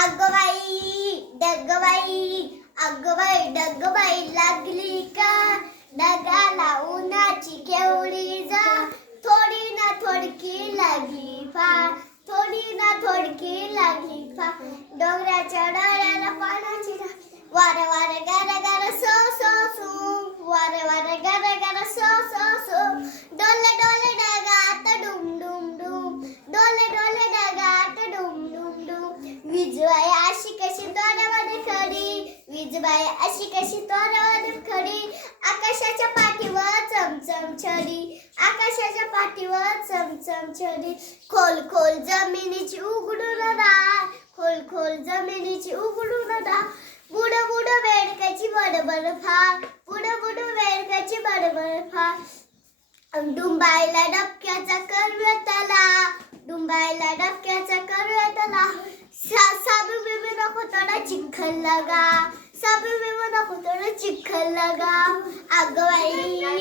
अगं बाई डगबाई लागली का डगाला उन्हाची केवढी जा थोडी ना थोडकी लागली फार थोडी ना थोडकी लागली फार डोंगराच्या डोळ्याला पाण्याची वारे वारे गारा गारा सो सो सो वारे वारे गारा गारा सो सो सो डोले डोले डगात डुम डुम डुम डोले डोले डगात डुम डुम डुम विजबाई अशी कशी तोंडामध्ये खडी विजबाई अशी कशी तोंडामध्ये खडी आकाशाच्या पाठीवर चमचम छडी आकाशाच्या पाठीवर चमचम छडी खोल खोल जमिनीची उघडून राह खोल खोल जमिनीची उघडून राह बुड बुड बेडकाची बडबड फार बुड बुड बेडकाची बडबड फार डुंबायला डबक्याचा करवतला डुंबायला डबक्याचा करवतला साबू बिबू नको थोडा चिखल लगा साबू बिबू नको थोडा चिखल लगा अगं बाई